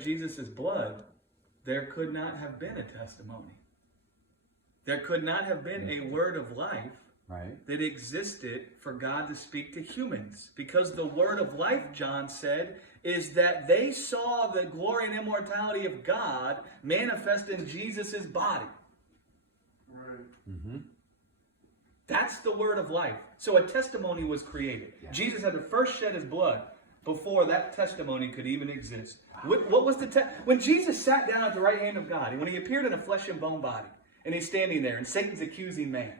Jesus' blood, there could not have been a testimony. There could not have been a word of life that existed for God to speak to humans. Because the word of life, John said, is that they saw the glory and immortality of God manifest in Jesus' body. That's the word of life. So a testimony was created. Jesus had to first shed his blood before that testimony could even exist. What was the when Jesus sat down at the right hand of God, and when he appeared in a flesh and bone body, and he's standing there, and Satan's accusing man.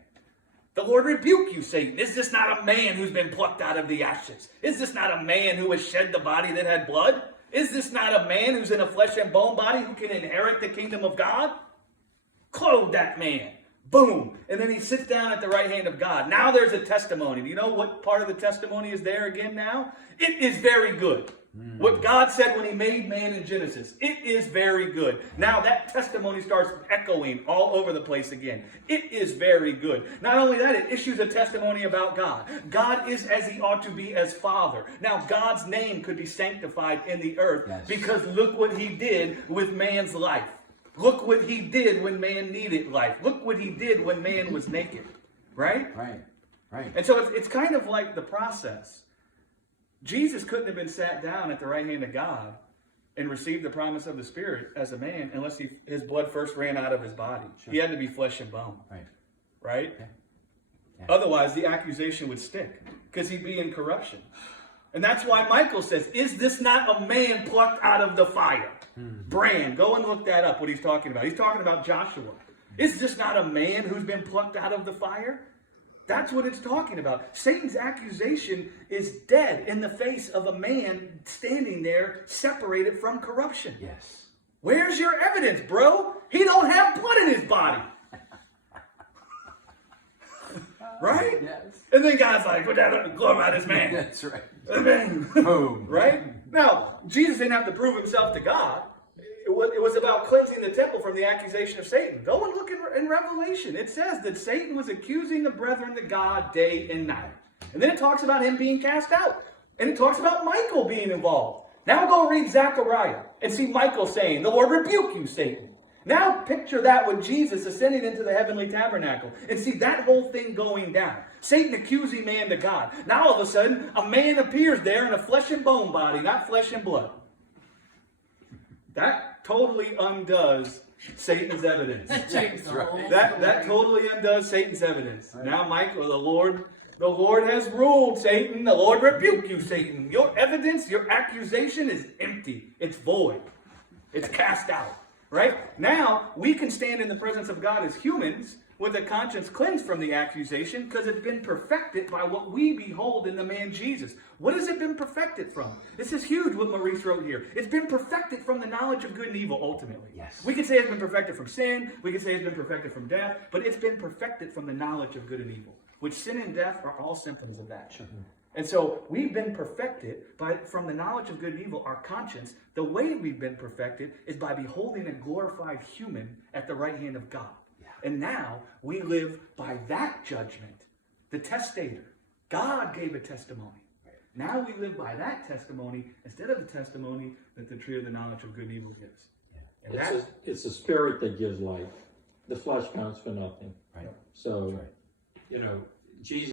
The Lord rebuke you, Satan. Is this not a man who's been plucked out of the ashes? Is this not a man who has shed the body that had blood? Is this not a man who's in a flesh and bone body who can inherit the kingdom of God? Clothe that man. Boom. And then he sits down at the right hand of God. Now there's a testimony. Do you know what part of the testimony is there again now? It is very good. What God said when he made man in Genesis. It is very good. Now that testimony starts echoing all over the place again. It is very good. Not only that, it issues a testimony about God. God is as he ought to be as Father. Now God's name could be sanctified in the earth because look what he did with man's life. Look what he did when man needed life. Look what he did when man was naked. Right? Right. And so it's kind of like the process. Jesus couldn't have been sat down at the right hand of God and received the promise of the Spirit as a man unless his blood first ran out of his body. He had to be flesh and bone. Right? Otherwise, the accusation would stick because he'd be in corruption. And that's why Michael says, is this not a man plucked out of the fire? Brand, go and look that up, what he's talking about. He's talking about Joshua. Is this not a man who's been plucked out of the fire? That's what it's talking about. Satan's accusation is dead in the face of a man standing there separated from corruption. Where's your evidence, bro? He don't have blood in his body. Right? And then God's like, put that glorify this man. That's right. Boom. Right? Now, Jesus didn't have to prove himself to God. It was about cleansing the temple from the accusation of Satan. Go and look in Revelation. It says that Satan was accusing the brethren to God day and night. And then it talks about him being cast out. And it talks about Michael being involved. Now go read Zechariah and see Michael saying, the Lord rebuke you, Satan. Now picture that with Jesus ascending into the heavenly tabernacle and see that whole thing going down. Satan accusing man to God. Now all of a sudden, a man appears there in a flesh and bone body, not flesh and blood. That totally undoes Satan's evidence. That totally undoes Satan's evidence. Now, Michael, the Lord has ruled, Satan. The Lord rebuke you, Satan. Your evidence, your accusation is empty. It's void. It's cast out. Right? Now, we can stand in the presence of God as humans with a conscience cleansed from the accusation because it's been perfected by what we behold in the man Jesus. What has it been perfected from? This is huge what Maurice wrote here. It's been perfected from the knowledge of good and evil, ultimately. We can say it's been perfected from sin. We can say it's been perfected from death. But it's been perfected from the knowledge of good and evil, which sin and death are all symptoms of that. And so we've been perfected from the knowledge of good and evil, our conscience. The way we've been perfected is by beholding a glorified human at the right hand of God. And now we live by that judgment. The testator. God gave a testimony. Now we live by that testimony instead of the testimony that the tree of the knowledge of good and evil gives. And it's the spirit that gives life. The flesh counts for nothing. So, Jesus